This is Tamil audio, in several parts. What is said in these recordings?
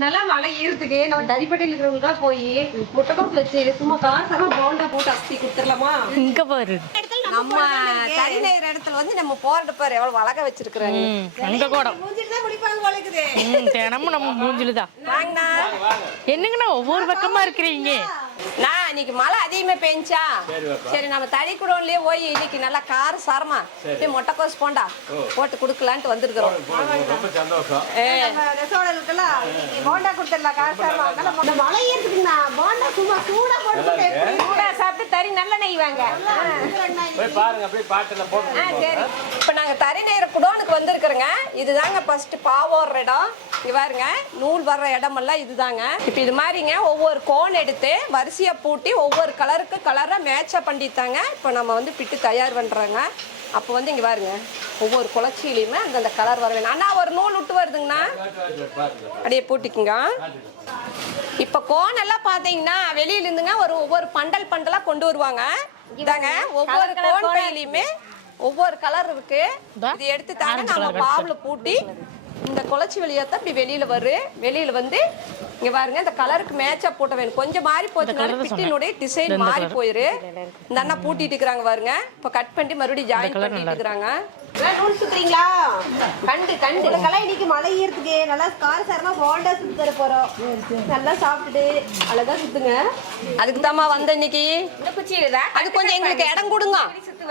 நல்லா மழை ஈரத்துக்கு நம்ம தறிப்பட்டையில் இருக்கிறவங்க போய் முட்டைக்கோஸ் வச்சு சும்மா காசெல்லாம் போண்டா போட்டு அஸ்தி கொடுத்துடலாமா? இங்க பாரு நம்ம தறி நெய்ற இடத்துல வந்து நம்ம போராட்ட பாரு எவ்வளவு அழகா வச்சிருக்கிறாங்க. அங்க கூட மூஞ்சிட்டு குடிப்பாங்க போல இருக்குது. தினமும் நம்ம மூஞ்சிலுதான். வாங்கண்ணா. என்னங்கண்ணா ஒவ்வொரு பக்கமா இருக்கிறீங்க? நான் இன்னைக்கு மழை அதிகமா பெஞ்சா சரி நம்ம தறி குடோன்லயே போய் இன்னைக்கு நல்லா கார சாரமா முட்டைக்கோஸ் போண்டா போட்டு குடுக்கலான்ட்டு வந்திருக்கிறோம். ரொம்ப சந்தோஷம். போண்டா கொடுத்துடலாம் கார சாரமா. மழை இருக்குதுண்ணா போண்டா சும்மா சூடா போட்டு சூடா சாப்பிட்டு தறி நல்ல நெய் வாங்க. போய் பாருங்க அப்படியே பாட்டுல போட்டு. சரி இப்போ நாங்க தறி நெய்ற குடோனுக்கு வந்திருக்கிறோங்க. இதுதாங்க ஃபர்ஸ்ட் பாவோடுற இடம். இங்க பாருங்க நூல் வர்ற இடமெல்லாம் இதுதாங்க. இப்போ இது மாதிரிங்க ஒவ்வொரு கோன் எடுத்து வரிசையா பூட்டி ஒவ்வொரு கலருக்கு கலரா மேட்சா பண்ணிட்டாங்க. இப்போ நம்ம வந்து பிட்டு தயார் பண்றாங்க. அப்போ வந்து இங்க பாருங்க ஒவ்வொரு குளச்சியிலையுமே அந்தந்த கலர் வர வேணும். அண்ணா ஒரு நூல் விட்டு வருதுங்கண்ணா அப்படியே பூட்டிக்குங்க. இப்போ கோன் எல்லாம் பாத்தீங்கன்னா வெளியில இருந்துங்க ஒவ்வொரு பண்டல் பண்டலா கொண்டு வருவாங்க. இதாங்க ஒவ்வொரு கோன் பையிலையுமே ஒவ்வொரு கலர் இருக்கு. இது எடுத்து தாங்க நம்ம பாவுல பூட்டி இந்த குளச்சி வழியாத்தான் இப்படி வெளியில வந்து இங்க பாருங்க இந்த கலருக்கு மேட்சா போட்ட வேணும். கொஞ்சம் மாறி போச்சுனால பிட்டினுடைய டிசைன் மாறி போயிரு. இந்த அண்ணா பூட்டிட்டு இருக்கிறாங்க பாருங்க. இப்ப கட் பண்ணி மறுபடியும் ஜாயின் பண்ணிட்டு இருக்காங்க. நூல் சுத்துறீங்களா? கண்டு இன்னைக்கு மழை ஈரத்துக்கு நல்லா காரசாரமா போண்டா சுத்தி தர போறோம். நல்லா சாப்பிட்டுட்டு அழகா சுத்துங்க. அதுக்கு தாமா வந்த இன்னைக்கு. அது கொஞ்சம் எங்களுக்கு இடம் கொடுங்க.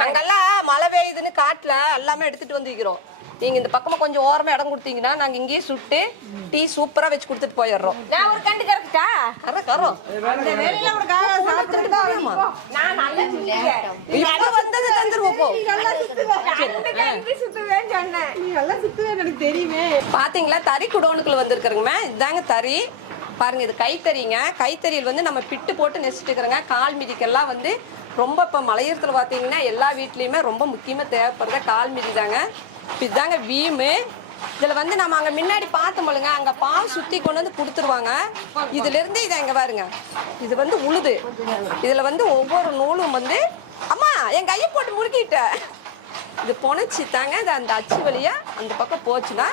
அங்கெல்லாம் மழை பெய்யுதுன்னு காட்டுல எல்லாமே எடுத்துட்டு வந்துக்கிறோம். நீங்க இந்த பக்கமா கொஞ்சம் ஓரமா இடம் கொடுத்தீங்கன்னா நாங்க இங்கேயே சுட்டு டீ சூப்பரா வச்சு கொடுத்துட்டு போயிடுறோம். நான் ஒரு கண்டு கரெக்டா கரோம் அந்த வேலையில ஒரு கார சாப்பிட்டுட்டு தான் வரமா. நான் நல்லா சுத்துறேன். நீங்க வந்தது தந்துருவோம் போ. நீ நல்லா சுத்துவேன்னு சொன்னேன். நீ நல்லா சுத்துவேன்னு எனக்கு தெரியுமே. பாத்தீங்களா தறி குடோனுக்குள்ள வந்திருக்கிறோங்க. இதாங்க தறி பாருங்க. இது கைத்தறிங்க. கைத்தறியில் வந்து நம்ம பிட்டு போட்டு நெசிட்டு இருக்கிறோங்க. கால் மிதிக்கெல்லாம் வந்து ரொம்ப இப்போ மலையத்தில் பார்த்தீங்கன்னா எல்லா வீட்லேயுமே ரொம்ப முக்கியமாக தேவைப்படுறத கால் மிதி தாங்க. இதுதாங்க வீமு. இதில் வந்து நம்ம அங்கே முன்னாடி பார்த்தோம்லுங்க அங்கே பாவு சுற்றி கொண்டு வந்து கொடுத்துருவாங்க. இதுலேருந்து இதை எங்கே பாருங்க இது வந்து உழுது. இதில் வந்து ஒவ்வொரு நூலும் வந்து அம்மா என் கையை போட்டு முறுக்கிட்டேன். இது பொணைச்சி தாங்க இது அந்த அச்சு வழியாக அந்த பக்கம் போச்சுன்னா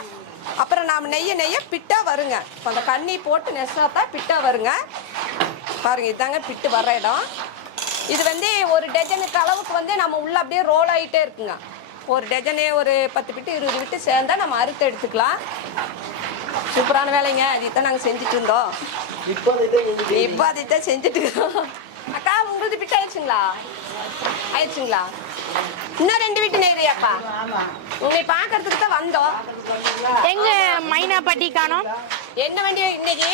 அப்புறம் நாம் நெய்ய பிட்டா வருங்க. இப்போ அந்த கண்ணி போட்டு நெசாத்தா பிட்டா வருங்க. பாருங்க இதுதாங்க பிட்டு வர்ற இடம். இது வந்து ஒரு டஜனுக்கு அளவுக்கு வந்து நம்ம உள்ள அப்படியே ரோல் ஆகிட்டே இருக்குங்க. ஒரு டஜனே ஒரு 10 பிட்டு 20 பிட்டு சேர்ந்தா நம்ம அறுத்து எடுத்துக்கலாம். சூப்பரான வேலைங்க. அதைத்தான் நாங்கள் செஞ்சுட்டு இருந்தோம். இப்போ அதைத்தான் செஞ்சுட்டு இருக்கோம். அக்கா உங்களுக்கு பிட்டு ஆயிடுச்சுங்களா? இன்னும் 2 வீட்டு நெய்றியாப்பா? உன்னை பாக்குறதுக்கு தான் வந்தோம். எங்க மைனா பட்டி காணோம். என்ன வண்டி இன்னைக்கு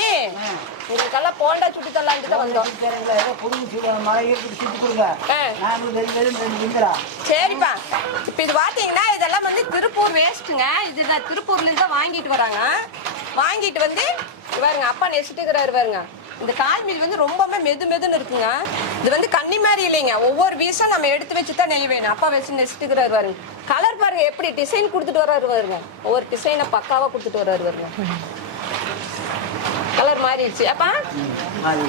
உங்களுக்கெல்லாம் போண்டா சுட்டு தரலான்ட்டு தான் வந்தோம். சரிப்பா. இப்ப இது பாத்தீங்கன்னா இதெல்லாம் வந்து திருப்பூர் வேஸ்ட்டுங்க. இதுதான் திருப்பூர்ல இருந்து தான் வாங்கிட்டு வராங்க. வாங்கிட்டு வந்து பாருங்க அப்பா நெசிட்டுக்கிறாரு பாருங்க. இந்த கால் மீல் வந்து ரொம்பவே மெதுன்னு இருக்குங்க. இது வந்து கன்னி மாதிரி இல்லைங்க. ஒவ்வொரு வீசம் நம்ம எடுத்து வச்சு தான் நெய் வேணும். அப்பா வச்சு நெசிட்டுக்கிறாரு பாருங்க. கலர் பாருங்க எப்படி டிசைன் கொடுத்துட்டு வர்றாரு பாருங்க. ஒவ்வொரு டிசைனை பக்காவா கொடுத்துட்டு வர்றாரு பாருங்க. கலர் மாறிடுச்சு அப்பா.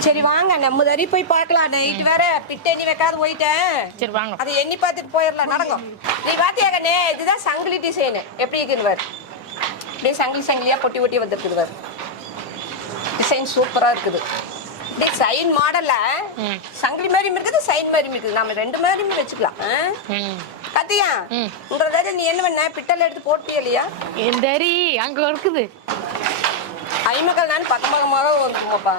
சரி வாங்க நம்ம தறி போய் பார்க்கலாம். நைட்டு வேற பிட்டு எண்ணி வைக்காது போயிட்டேன். சரி வாங்க அதை எண்ணி பார்த்துட்டு போயிடலாம். நடக்கும். நீ பாத்தியா கண்ணே இதுதான் சங்கிலி டிசைனு. எப்படி இருக்குன்னு பாரு. அப்படியே சங்கிலியா பொட்டி வந்துருக்குது பாரு. டிசைன் சூப்பரா இருக்குது. அப்படியே சைன் மாடல்ல சங்கிலி மாதிரியும் இருக்குது சைன் மாதிரியும் இருக்குது. நம்ம 2 மாதிரியுமே வச்சுக்கலாம். கத்தியா உங்களோட நீ என்ன பண்ண பிட்டல் எடுத்து போட்டியா இல்லையா? என் தறி அங்க இருக்குது. ஐமக்கள் நான் பக்கமாக இருக்குமாப்பா.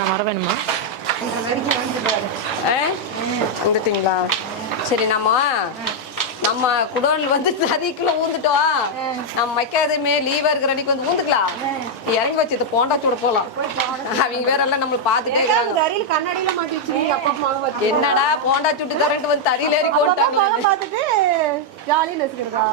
நான் வர வேணுமா? வந்துட்டீங்களா? சரி நம்ம குடோன்ல வந்து தறிக்குள்ள ஊந்துட்டோம். நம்ம வைக்காதமே லீவா இருக்கிற அன்னைக்கு வந்து ஊந்துக்கலாம். இறங்கி வச்சு இது போண்டா சூட போலாம். அவங்க வேற எல்லாம் நம்மள பாத்துட்டே இருக்காங்க. தறியில கண்ணாடியில மாட்டி வச்சிருக்கீங்க. அப்பா என்னடா போண்டா சுட்டு தரேன்ட்டு வந்து தறியில ஏறி போட்டாங்க. பாத்துட்டு ஜாலியா நெசுக்கிறதா?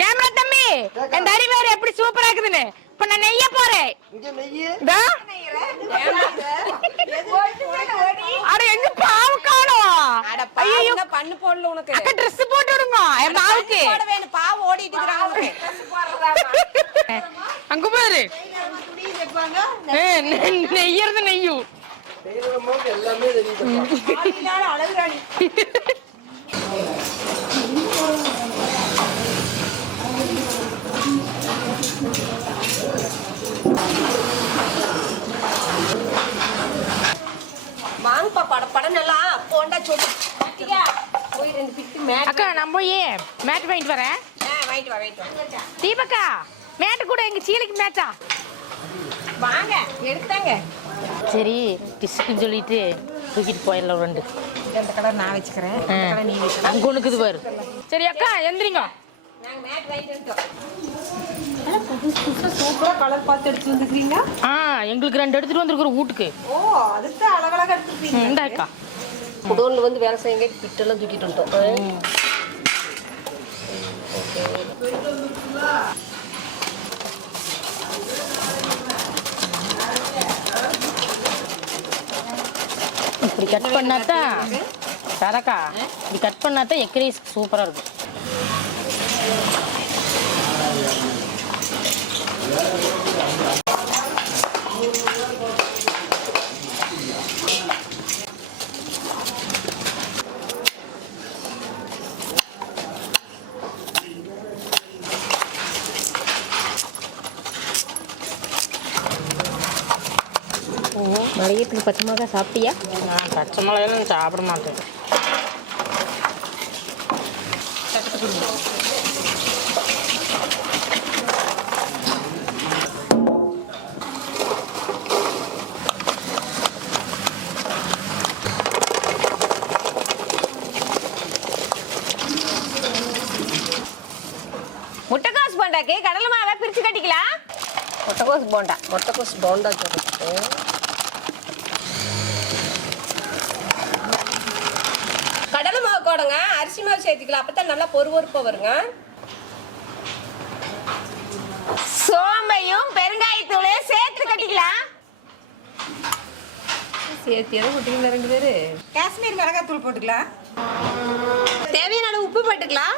கேமரா தம்பி என் தறி வேற எப்படி சூப்பரா இருக்குதுன்னு இப்ப நான் நெய்ய போறேன். அட எங்க பாவு காணோம். ஐயோ பண்ணு போடல உனக்கு. அக்க Dress போட்டு விடுங்க என் பாவுக்கு. போட வேணும் பாவு ஓடிட்டு இருக்காங்க. அங்க பாரு நெய்யறது நெய்யும் எல்லாமே தெரியுது. அழகுராணி வாங்கப்பா படம் எல்லாம் போண்டா சொல்லு போய் 2 பிட்டு மேட் அக்கா நான் போய் மேட் வாங்கிட்டு வரேன். வாங்கிட்டு வா தீபக்கா மேட்டு கூட எங்க சீலைக்கு மேட்டா வாங்க எடுத்தாங்க. சரி டிஸ்க்குன்னு சொல்லிட்டு தூக்கிட்டு போயிடலாம் 2. இந்த கலர் நான் வச்சுக்கிறேன், இந்த கலர் நீ வச்சுக்க. அங்கே ஒன்றுக்குது பாரு. சரி அக்கா எந்திரிங்க. நாங்கள் மேட் வாங்கிட்டு வந்துட்டோம். சூப்பரா கலர் பார்த்து எடுத்து வந்துக்கிறீங்க. எங்களுக்கு 2 எடுத்துட்டு வந்துருக்குற வீட்டுக்கு. ஓ அதுக்கு அழகழகா எடுத்துக்கிறீங்க. இந்த அக்கா குடோன்ல வந்து வேலை செய்யுங்க, பிட்டெல்லாம் தூக்கிட்டு வந்துட்டோம். இப்படி கட் பண்ணாதான் சரக்கா இப்படி கட் பண்ணாதான் எக் ரைஸ் சூப்பராக இருக்கும். மழையத்துக்கு பச்சை மிளகா சாப்பிட்டியா? நான் பச்சை மிளகாலாம் சாப்பிட மாட்டேன். முட்டைக்கோஸ் போண்டாக்கு கடலை மாவை பிரித்து கட்டிக்கலாம். முட்டைக்கோஸ் போண்டா சொல்லிட்டு கடலை மாவு போடுங்க, அரிசி மாவு சேர்த்துக்கலாம், அப்பதான் நல்லா பொறுப்பா வருங்க. சோம்பையும் பெருங்காயத்தூளையும் சேர்த்து கட்டிக்கலாம். சேர்த்து எதை போட்டுக்கலாம்? 2 பேரு காஷ்மீர் மிளகாய் தூள் போட்டுக்கலாம். தேவையான அளவு உப்பு போட்டுக்கலாம்.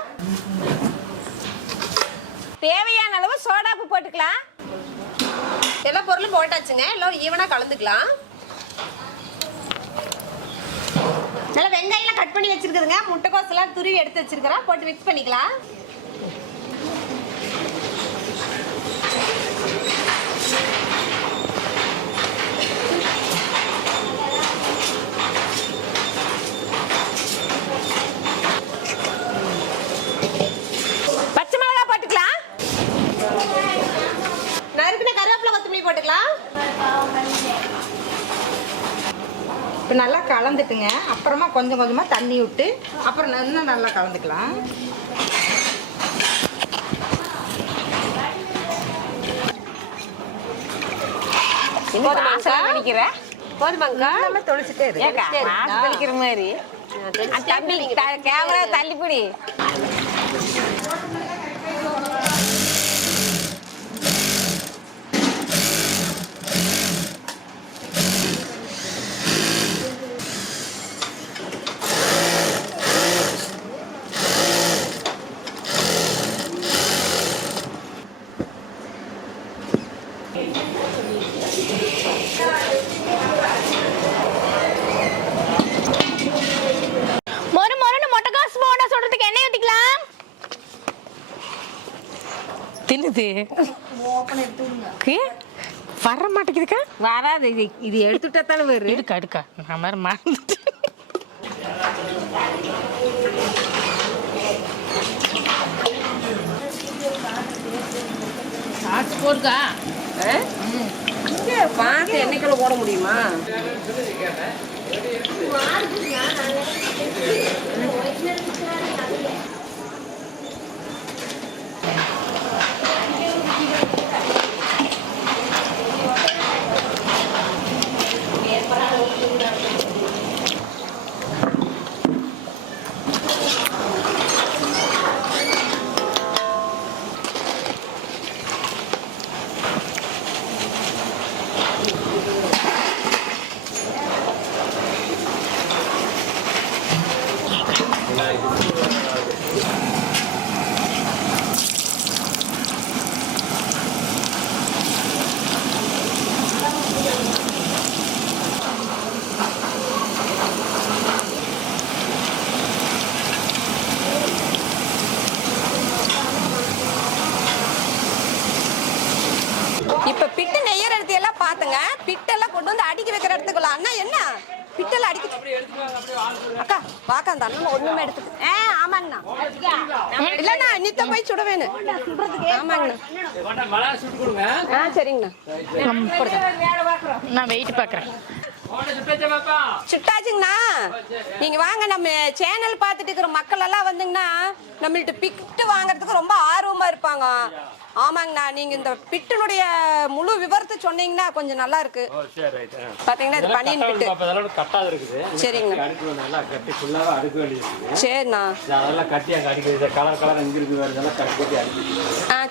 தேவையான அளவு சோடா உப்பு போட்டுக்கலாம். எல்லா பொருளும் போட்டாச்சுங்க. எல்லாம் ஈவனா கலந்துக்கலாம். நல்லா வெங்காயம்லாம் கட் பண்ணி வச்சிருக்குதுங்க. முட்டைக்கோஸ் எல்லாம் துருவி எடுத்து வச்சிருக்கிறேன். போட்டு மிக்ஸ் பண்ணிக்கலாம். பச்சை மிளகா போட்டுக்கலாம். நறுக்குன கருவேப்பிலை கொத்தமல்லி போட்டுக்கலாம். இப்போ நல்லா கலந்துட்டுங்க. அப்புறமா கொஞ்சம் கொஞ்சமாக தண்ணி விட்டு அப்புறம் இன்னும் நல்லா கலந்துக்கலாம். போதுமாங்கா தொளிச்சுட்டே தெளிக்கிற மாதிரி கேமரா தள்ளிப்படி. தின்னுது வர மாட்டேங்குதுக்கா. வராது, இது எடுத்துட்டா தானே வரும். எடுக்கா நான் மாதிரி மறந்துட்டு. போடுக்கா பார்த்து என்னைக்குள்ள போட முடியுமா? இப்ப பிட்டு நெய்யற இடத்த எல்லாம் பாத்துங்க, பிட்டெல்லாம் கொண்டு வந்து அடுக்கி வைக்கிற இடத்துக்குள்ள அண்ணா என்ன பிட்டெல்லாம் அடிக்க அக்கா வாக்கா அந்த அண்ணன் ஒண்ணுமே எடுத்துக்கு. ஆமாங்கண்ணா இல்லண்ணா நித்த போய் சுட வேணும். ஆமாங்கண்ணா சரிங்கண்ணா நான் வெயிட் பார்க்குறேன். சுட்டாச்சுங்கண்ணா. நீங்க வாங்க, நம்ம சேனல் பார்த்துட்டு இருக்கிற மக்கள் எல்லாம் வந்தீங்கன்னா நம்மள்ட்ட பிட்டு வாங்குறதுக்கு ரொம்ப ஆர்வமா இருப்பாங்க. ஆமாங்கண்ணா, நீங்க இந்த பிட்டினுடைய முழு விவரத்தை சொன்னீங்கன்னா கொஞ்சம் நல்லா இருக்கு. பாத்தீங்கன்னா இது பனியன் பிட்டு. சரிங்கண்ணா சரிண்ணா.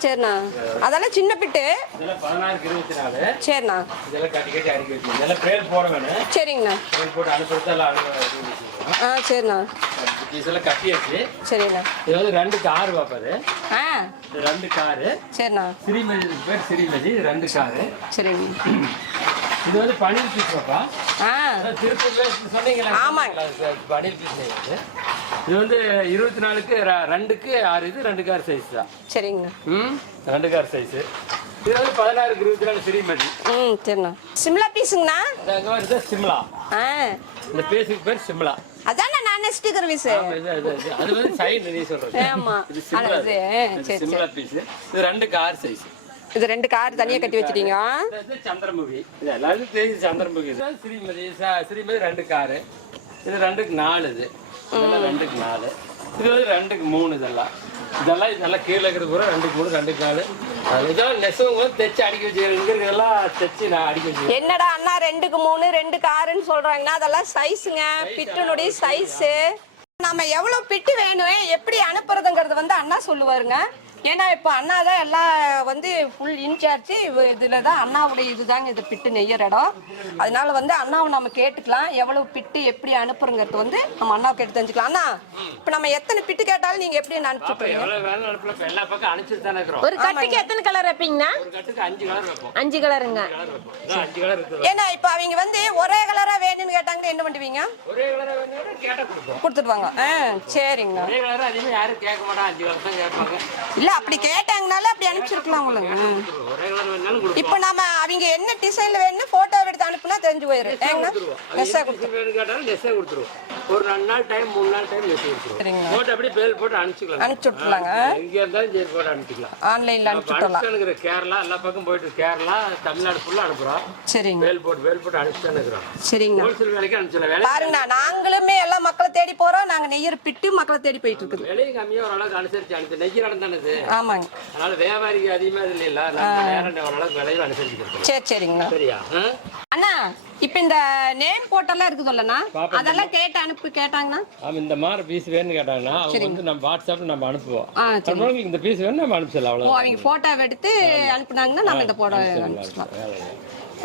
சரிண்ணா அதெல்லாம் சின்ன பிட்டு. சரிண்ணா சரிங்கண்ணா. சரிண்ணா சரிண்ணா. இது வந்து 2 கார் பாப்பாரு. 2 காரு. சரிண்ணா. ஸ்ரீமதி பேர் ஸ்ரீமதி 2 காரு. சரிங்க. இது வந்து பன்னீர் பீஸ் பாப்பா. திருப்பூர்ல சொன்னீங்களா? ஆமாங்க. பன்னீர் பீஸ் இது வந்து 24க்கு 2க்கு 6 இது 2 கார் சைஸ் தான். சரிங்கண்ணா. 2 கார் சைஸ். இது வந்து 16க்கு 24 ஸ்ரீமதி. சரிண்ணா. சிம்லா பீஸுங்கண்ணா. அங்க வருது சிம்லா. இந்த பீஸுக்கு பேர் சிம்லா. அதான் நான் ஸ்டிக்கர் பீஸ். அது வந்து சைடு நீ சொல்றது. ஆமா. இது சிம்லா பீஸ். இது 2 கார் சைஸ். இது 2 கார் தனியா கட்டி வச்சிட்டீங்க. இது சந்திரமுகி. இது எல்லாரும் தெரியும் சந்திரமுகி. ஸ்ரீமதி ஸ்ரீமதி 2 கார். இது 2க்கு 4 இது. இதெல்லாம் 2க்கு 4. இது வந்து 2க்கு 3 இதெல்லாம். இதெல்லாம் கீழே இருக்கிறது பூரா 2க்கு 3 2க்கு 4. அதெல்லாம் நெசவங்க தைச்சு அடிக்க வச்சுக்கிறேன். இதெல்லாம் தைச்சு நான் அடிக்க வச்சுக்கிறேன். என்னடா அண்ணா 2க்கு 3 2க்கு 6ன்னு சொல்றாங்கன்னா அதெல்லாம் சைஸுங்க, பிட்டுனுடைய சைஸு. நம்ம எவ்வளவு பிட்டு வேணும் எப்படி அனுப்புறதுங்கிறது வந்து அண்ணா சொல்லுவாருங்க. ஏன்னா இப்போ அண்ணா தான் எல்லாம் வந்து ஃபுல் இன்சார்ஜ். இதில் தான் அண்ணாவுடைய இதுதாங்க இது பிட்டு நெய்யற இடம். அதனால வந்து அண்ணாவை நம்ம கேட்டுக்கலாம் எவ்வளவு பிட்டு எப்படி அனுப்புறங்கிறது வந்து நம்ம அண்ணாவை கேட்டு தெரிஞ்சுக்கலாம். அண்ணா இப்போ நம்ம எத்தனை பிட்டு கேட்டாலும் நீங்கள் எப்படி அனுப்பிச்சுப்பீங்க? எல்லா பக்கம் அனுப்பிச்சுட்டு தானே இருக்கிறோம். ஒரு கட்டுக்கு எத்தனை கலர் வைப்பீங்கண்ணா? ஒரு கட்டுக்கு 5 கலர் வைப்போம். 5 கலருங்க. 5 கலர் இருக்குது. ஏன்னா இப்போ அவங்க வந்து ஒரே கலரா வேணும்னு கேட்டாங்கன்னா என்ன பண்ணுவீங்க? ஒரே கலரா வேணும்னா கேட்டா கொடுப்போம். கொடுத்துடுவாங்க. சரிங்க. ஒரே கலர் அதிகமாக யாரும் கேட்க மாட்டாங்க. 5 கலர் தான் கேட்பாங்க. இல்ல அப்படி கேட்டாங்கனால அப்படி அனுப்பிச்சிருக்கலாம் உங்களுக்கு. இப்போ நாம அவங்க என்ன டிசைன்ல வேணும்னு போட்டோ எடுத்து அனுப்புனா தெரிஞ்சு போயிரு. ஏங்கண்ணா நெஸ்ஸா கொடுத்துருவோம். ஒரு 2 நாள் டைம் 3 நாள் டைம் நெஸ் கொடுத்துருவோம். போட்டு அப்படியே பேல் போட்டு அனுப்பிச்சிக்கலாம். அனுப்பிச்சுட்லாங்க. எங்க இருந்தாலும் சரி போட்டு அனுப்பிக்கலாம். ஆன்லைன்ல அனுப்பிச்சுடலாம். கேரளா எல்லா பக்கம் போயிட்டு கேரளா தமிழ்நாடு ஃபுல்லா அனுப்புறோம். சரிங்க. பேல் போட்டு அனுப்பிச்சு இருக்கிறோம். சரிங்க. ஹோல்சேல் வேலைக்கு அனுப்பிச்சல. பாருங்க நாங்களுமே எல்லாம் மக்களை தேடி போறோம். நாங்க நெய்யற பிட்டு மக்களை தேடி போயிட்டு இருக்குது. விலையும் கம்மியா ஓரளவுக்கு அனுசரிச்சு அனுப்பி நெய்யற இடம் தானே இது. ஆமாங்க. அதனால வியாபாரிக்கு அதிகமா இது இல்ல. நம்ம நேரம் ஓரளவுக்கு விலையும் அனுசரிச்சு. சரிங்க. சரியா அண்ணா இப்ப இந்த நேம் போட்டெல்லாம் இருக்குதுல்லண்ணா அதெல்லாம் கேட்டாங்கன்னா இந்த மாதிரி பீஸ் வேணும்னு கேட்டாங்கன்னா அவங்க வந்து நம்ம வாட்ஸ்அப்ல நம்ம அனுப்புவோம். இந்த பீஸ் வேணும் நம்ம அனுப்பிச்சலாம். அவ்வளவு அவங்க போட்டோ எடுத்து அனுப்புனாங்கன்னா நம்ம இந்த போட்டோ அனுப்பிச்சலாம்.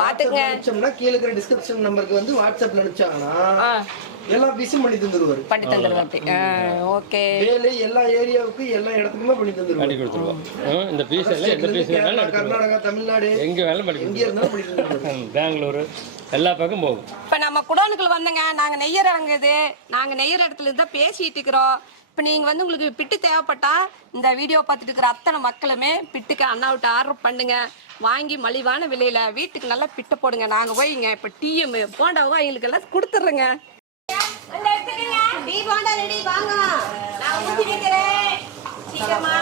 பாத்துங்க கீழே இருக்கிற டிஸ்கிரிப்ஷன் நம்பருக்கு வந்து வாட்ஸ்அப்ல அனுப்பிச்சாங்கன்னா எல்லா பீஸும் பண்ணி தந்துருவாரு. ஓகே. வேலை எல்லா ஏரியாவுக்கு எல்லா இடத்துக்குமே பண்ணி கொடுத்துருவோம். இந்த பீஸ் எல்லாம் எந்த பீஸ் வேணாலும் கர்நாடகா தமிழ்நாடு எங்க வேணாலும் எங்க இருந்தாலும் பண்ணி தந்துருவாரு. பெங்களூர் எல்லா பக்கம் போகும். இப்ப நம்ம குடோனுக்குள்ள வந்தங்க. நாங்க நெய்யற இடத்துல தான் பேசிட்டு இருக்கிறோம். இப்போ நீங்கள் வந்து உங்களுக்கு பிட்டு தேவைப்பட்டா இந்த வீடியோ பார்த்துட்டு இருக்கிற அத்தனை மக்களுமே பிட்டுக்கு அண்ணாவிட்ட ஆர்டர் பண்ணுங்க. வாங்கி மலிவான விலையில வீட்டுக்கு நல்லா பிட்டை போடுங்க. நாங்கள் போய் இங்கே இப்போ டீயும் போண்டாவும் எங்களுக்கு எல்லாம் கொடுத்துட்றோங்க. டீ போண்டா ரெடி வாங்க. நான் ஊற்றி வைக்கிறேன் சீக்கிரமா.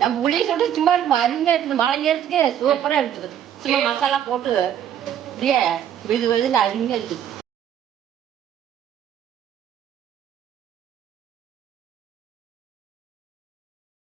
நம்ம புளியை சொல்லிட்டு சும்மா அருமையாக இருக்குது. மழை நேரத்துக்கு சூப்பராக இருக்குது. சும்மா மசாலா போட்டு அப்படியே வெது வெதுன்னு அருமையாக இருக்குது.